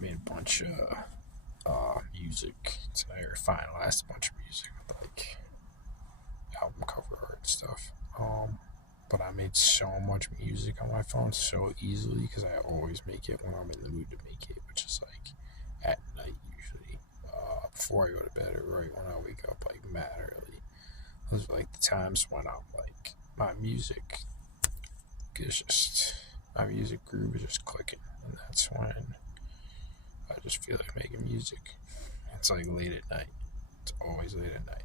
made a bunch of music today, or finalized a bunch of music with like album cover art and stuff. But I made so much music on my phone so easily because I always make it when I'm in the mood to make it, which is like at night usually, before I go to bed or right when I wake up, like mad early. Those are like the times when I'm like my music is just my music groove is just clicking, and that's when I just feel like making music. It's like late at night. It's always late at night.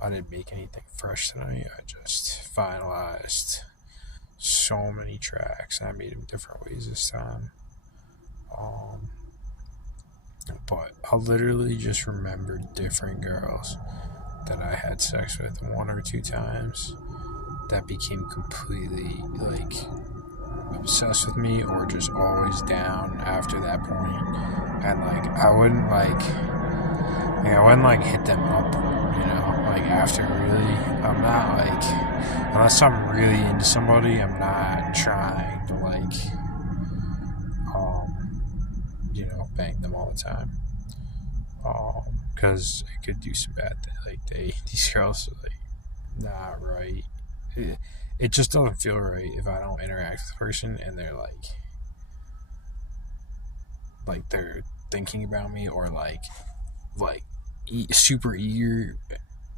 I didn't make anything fresh tonight. I just finalized so many tracks, and I made them different ways this time. Um, but I literally just remembered different girls that I had sex with one or two times that became completely like obsessed with me or just always down after that point. And like I wouldn't like hit them up, like after really. I'm not like unless I'm really into somebody, I'm not trying to like bang them all the time. Because it could do some bad things. Like these girls are like not right. It just doesn't feel right if I don't interact with the person and they're like they're thinking about me or like super eager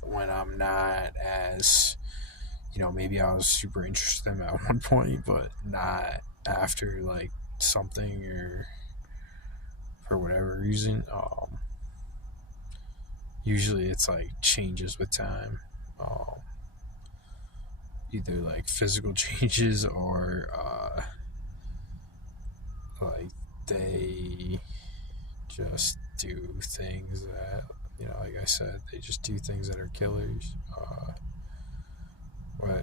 when I'm not as maybe I was super interested in them at one point but not after like something or for whatever reason. Usually it's like changes with time. Either like physical changes or like they just do things that like I said, they just do things that are killers.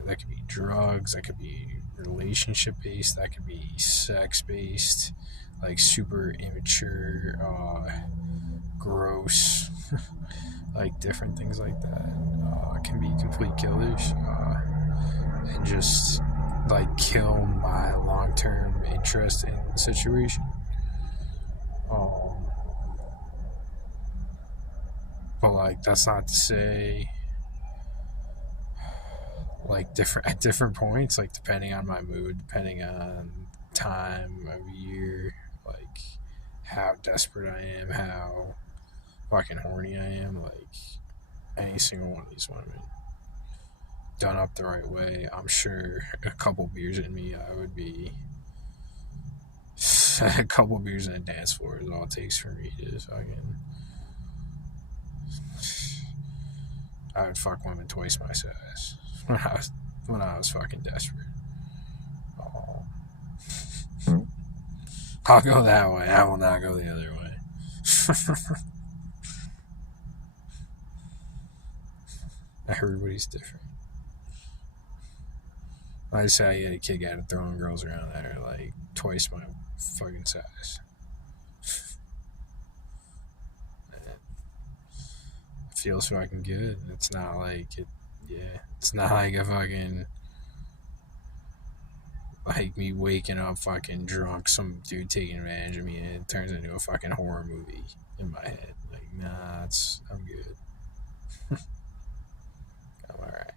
That could be drugs, that could be relationship based, that could be sex based, like super immature, gross, like different things like that can be complete killers, and just like kill my long term interest in the situation. Um, but like that's not to say like different at different points, like depending on my mood, depending on time of year, like how desperate I am, how fucking horny I am, like any single one of these women done up the right way, I'm sure a couple beers in me, I would be a couple beers in a dance floor is all it takes for me to fucking. I would fuck women twice my size when I was fucking desperate. Oh. I'll go that way. I will not go the other way. Everybody's different. I say I get a kick out of throwing girls around that are like twice my fucking size. It feels fucking good. It's not like it. Yeah, it's not like a fucking like me waking up fucking drunk, some dude taking advantage of me, and it turns into a fucking horror movie in my head. Like, nah, I'm good. I'm alright.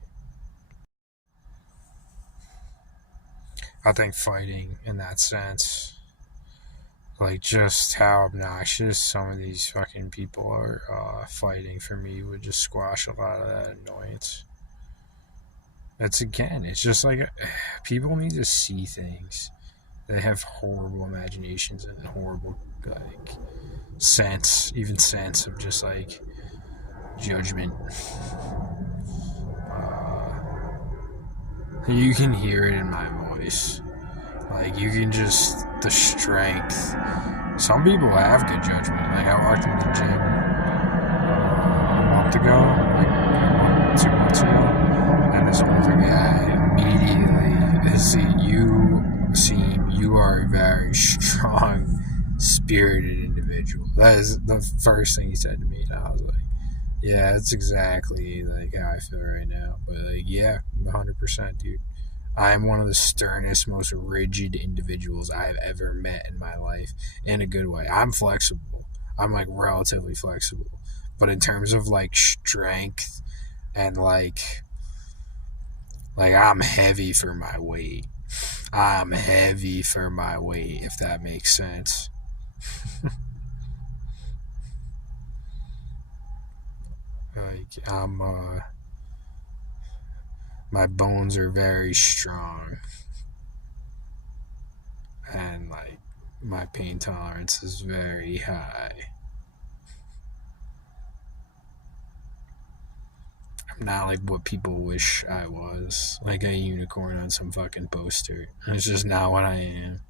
I think fighting in that sense, like just how obnoxious some of these fucking people are, fighting for me would just squash a lot of that annoyance. It's just like people need to see things. They have horrible imaginations and horrible like sense of just like judgment. You can hear it in my voice. Like you can just the strength. Some people have good judgment. Like I walked in the gym a month ago, like 2 months ago, and this older guy immediately you are a very strong spirited individual. That is the first thing he said to me, and I was like, yeah, that's exactly like how I feel right now. But like, yeah, 100%, dude. I'm one of the sternest, most rigid individuals I've ever met in my life, in a good way. I'm flexible. I'm like relatively flexible. But in terms of like strength and like I'm heavy for my weight. I'm heavy for my weight, if that makes sense. Like my bones are very strong, and like my pain tolerance is very high. I'm not like what people wish I was, like a unicorn on some fucking poster. It's just not what I am.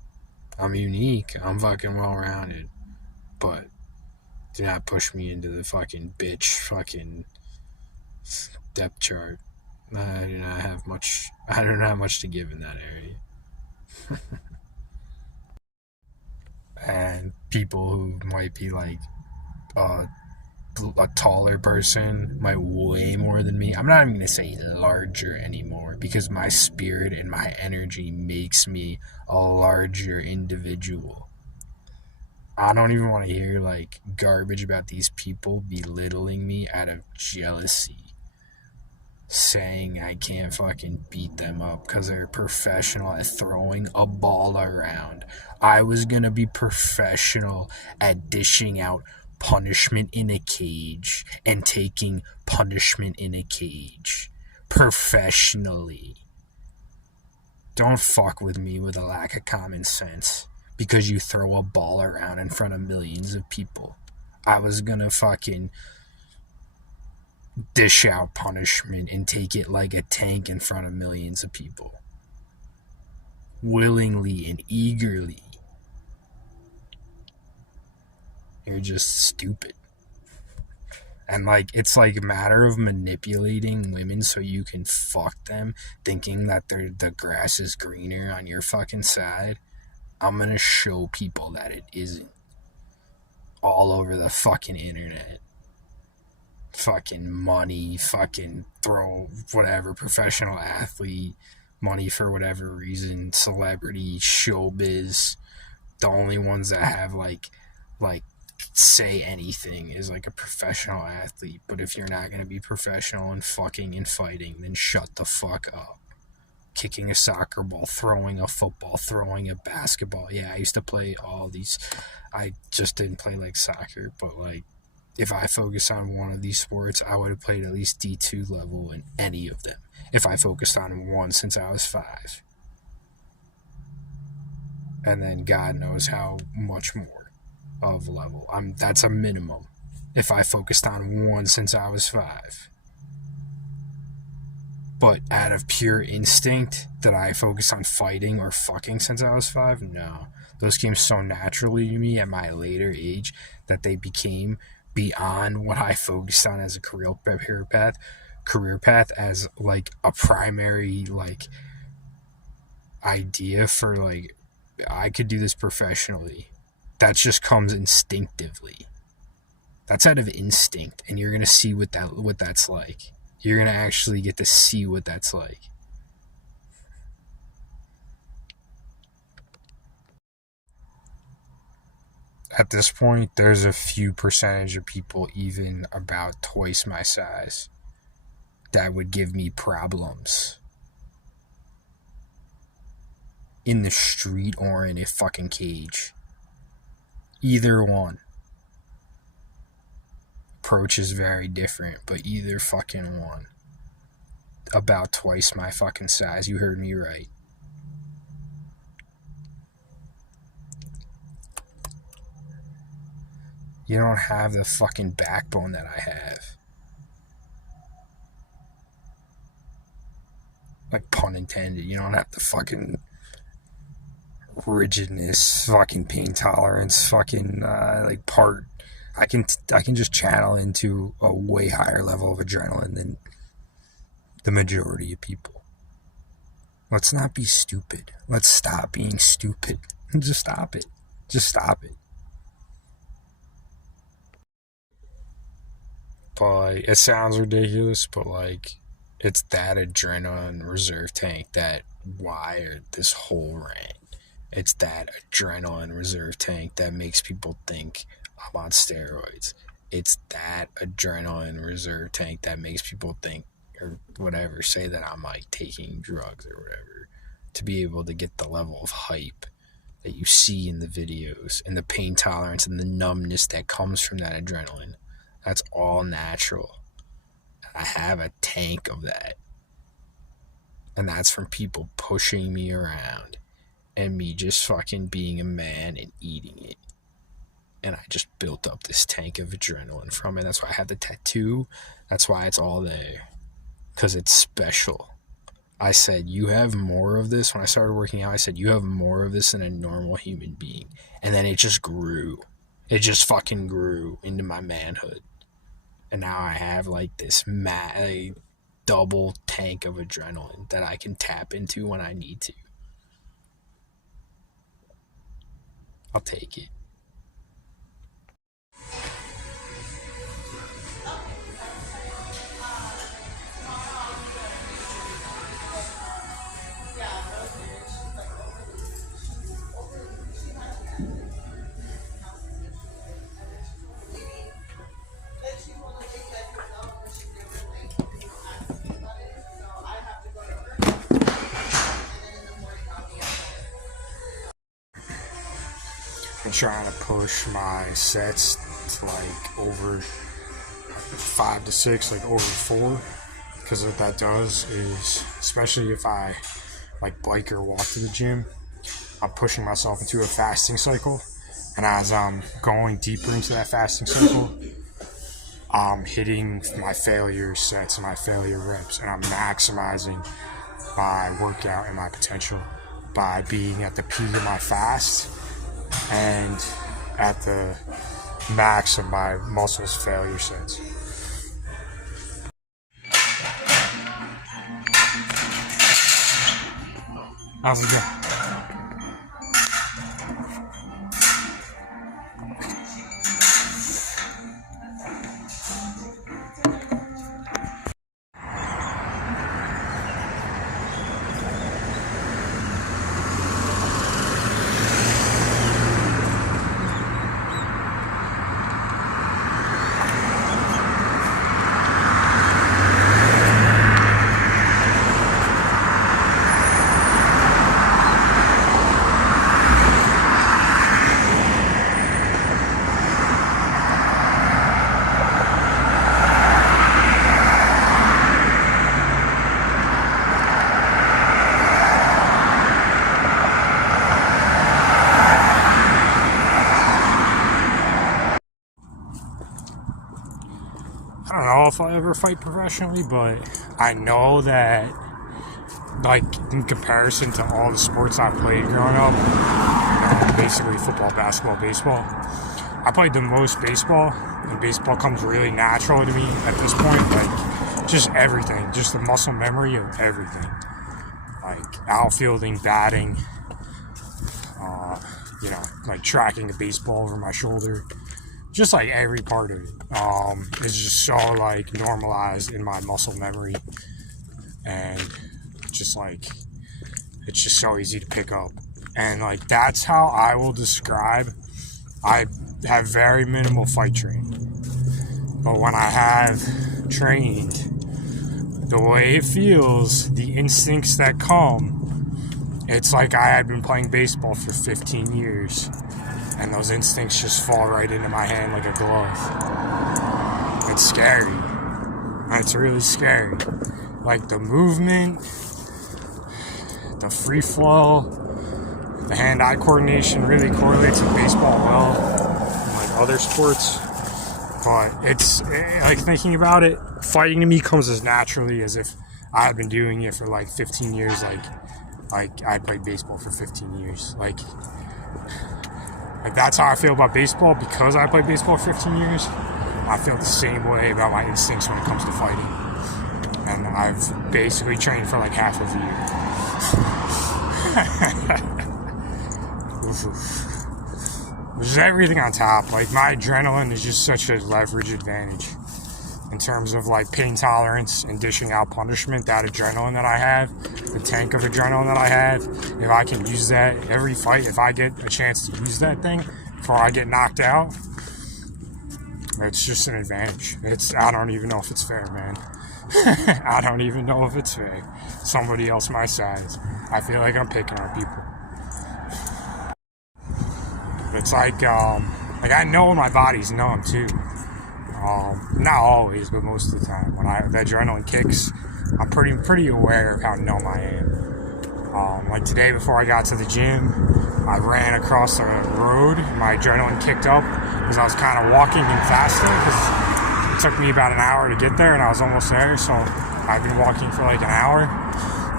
I'm unique. I'm fucking well rounded, but do not push me into the fucking bitch fucking depth chart. I do not have much. I don't have much to give in that area. And people who might be like uh, a taller person, might weigh more than me. I'm not even gonna say larger anymore because my spirit and my energy makes me a larger individual. I don't even want to hear like garbage about these people belittling me out of jealousy, saying I can't fucking beat them up because they're professional at throwing a ball around. I was gonna be professional at dishing out punishment in a cage and taking punishment in a cage professionally. Don't fuck with me with a lack of common sense because you throw a ball around in front of millions of people. I was gonna fucking dish out punishment and take it like a tank in front of millions of people. Willingly and eagerly. You're just stupid. And like it's like a matter of manipulating women so you can fuck them, thinking that the grass is greener on your fucking side. I'm gonna show people that it isn't. All over the fucking internet. Fucking money, fucking throw whatever, professional athlete, money for whatever reason, celebrity, showbiz. The only ones that have like say anything is like a professional athlete. But if you're not gonna be professional in fucking and fighting, then shut the fuck up. Kicking a soccer ball, throwing a football, throwing a basketball. Yeah, I used to play all these. I just didn't play like soccer, but like if I focused on one of these sports, I would have played at least D2 level in any of them. If I focused on one since I was 5. And then God knows how much more of level. That's a minimum. If I focused on one since I was 5. But out of pure instinct, that I focused on fighting or fucking since I was 5? No. Those came so naturally to me at my later age that they became beyond what I focused on as a career path as like a primary like idea for like I could do this professionally. That just comes instinctively. That's out of instinct, and you're gonna see what that's like. You're gonna actually get to see what that's like. At this point, there's a few percentage of people even about twice my size that would give me problems in the street or in a fucking cage. Either one. Approach is very different, but either fucking one. About twice my fucking size. You heard me right. You don't have the fucking backbone that I have. Like, pun intended. You don't have the fucking rigidness, fucking pain tolerance, fucking like part. I can just channel into a way higher level of adrenaline than the majority of people. Let's not be stupid. Let's stop being stupid. Just stop it. Just stop it. But like, it sounds ridiculous, but like It's that adrenaline reserve tank that wired this whole rant. It's that adrenaline reserve tank that makes people think I'm on steroids. It's that adrenaline reserve tank that makes people think, or whatever, say that I'm like taking drugs or whatever, to be able to get the level of hype that you see in the videos and the pain tolerance and the numbness that comes from that adrenaline. That's all natural. I have a tank of that. And that's from people pushing me around and me just fucking being a man and eating it. And I just built up this tank of adrenaline from it. That's why I have the tattoo. That's why it's all there. Because it's special. I said, you have more of this. When I started working out, I said, you have more of this than a normal human being. And then it just grew. It just fucking grew into my manhood. And now I have like this double tank of adrenaline that I can tap into when I need to. I'll take it. I'm trying to push my sets to like over 5 to 6, like over 4, because what that does is, especially if I like bike or walk to the gym, I'm pushing myself into a fasting cycle, and as I'm going deeper into that fasting cycle, I'm hitting my failure sets and my failure reps, and I'm maximizing my workout and my potential by being at the peak of my fast and at the max of my muscles failure sets. How's it going? I don't know if I'll ever fight professionally, but I know that, like, in comparison to all the sports I played growing up, basically football, basketball, baseball, I played the most baseball, and baseball comes really natural to me at this point. Like, just everything, just the muscle memory of everything. Like, outfielding, batting, like tracking a baseball over my shoulder. Just like every part of it is just so like normalized in my muscle memory, and just like it's just so easy to pick up. And like that's how I will describe. I have very minimal fight training, but when I have trained, the way it feels, the instincts that come, it's like I had been playing baseball for 15 years. And those instincts just fall right into my hand like a glove. It's scary. It's really scary. Like the movement, the free flow, the hand-eye coordination really correlates with baseball well, like other sports. But it's like thinking about it, fighting to me comes as naturally as if I had been doing it for like 15 years. Like I played baseball for 15 years. Like that's how I feel about baseball because I played baseball for 15 years. I feel the same way about my instincts when it comes to fighting. And I've basically trained for like half of a year. Just everything on top. Like my adrenaline is just such a leverage advantage. in terms of like pain tolerance and dishing out punishment. That adrenaline that I have, the tank of adrenaline that I have, if I can use that every fight, if I get a chance to use that thing before I get knocked out, it's just an advantage. I don't even know if it's fair, man. I don't even know if it's fair. Somebody else my size, I feel like I'm picking on people. It's like I know my body's numb too. Not always, but most of the time. When the adrenaline kicks, I'm pretty aware of how numb I am. Like today, before I got to the gym, I ran across the road. My adrenaline kicked up because I was kind of walking in faster because it took me about an hour to get there, and I was almost there. So I've been walking for like an hour,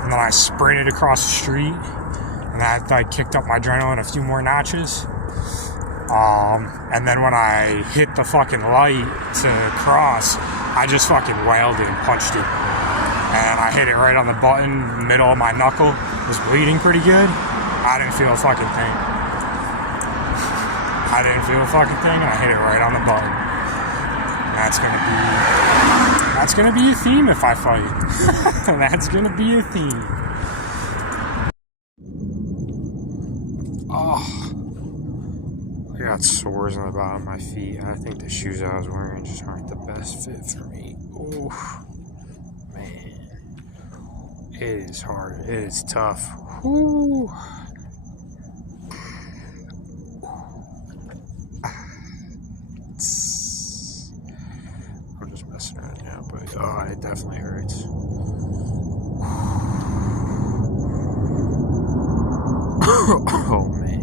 and then I sprinted across the street, and that like kicked up my adrenaline a few more notches. And then when I hit the fucking light to cross, I just fucking wailed it and punched it. And I hit it right on the button, the middle of my knuckle. It was bleeding pretty good. I didn't feel a fucking thing. And I hit it right on the button. That's gonna be a theme if I fight. That's gonna be a theme. Oh. I got sores on the bottom of my feet. I think the shoes I was wearing just aren't the best fit for me. Oh, man. It is hard. It is tough. Whew. I'm just messing around now, but it definitely hurts. Oh, man.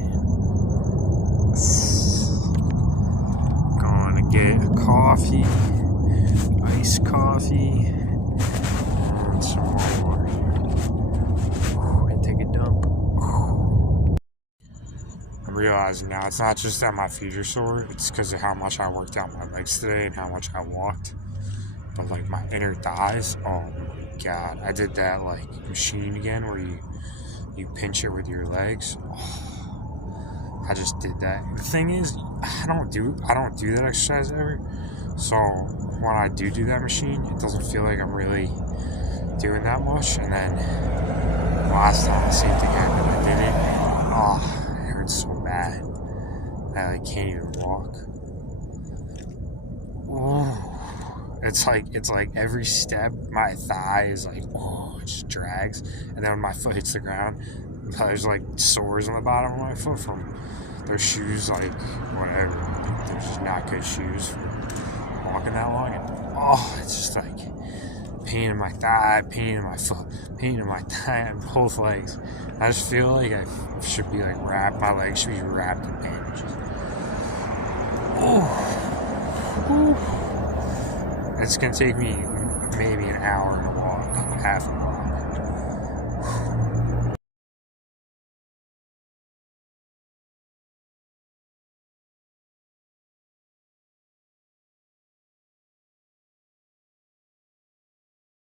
Gonna get a coffee, iced coffee, and some more water. And take a dump. I'm realizing now it's not just that my feet are sore, it's because of how much I worked out my legs today and how much I walked. But like my inner thighs, oh my god. I did that like machine again where you pinch it with your legs. I just did that. The thing is, I don't do that exercise ever. So when I do that machine, it doesn't feel like I'm really doing that much. And then last time the same thing happened, I did it. It hurts so bad. I can't even walk. Ooh. It's like every step, my thigh is like, it just drags. And then when my foot hits the ground, there's like sores on the bottom of my foot from their shoes, like whatever. They're just not good shoes for walking that long. And it's just like pain in my thigh, pain in my foot, pain in my thigh, and both legs. I just feel like I should be like wrapped. My legs should be wrapped in bandages. It's gonna take me maybe an hour to walk, half a walk.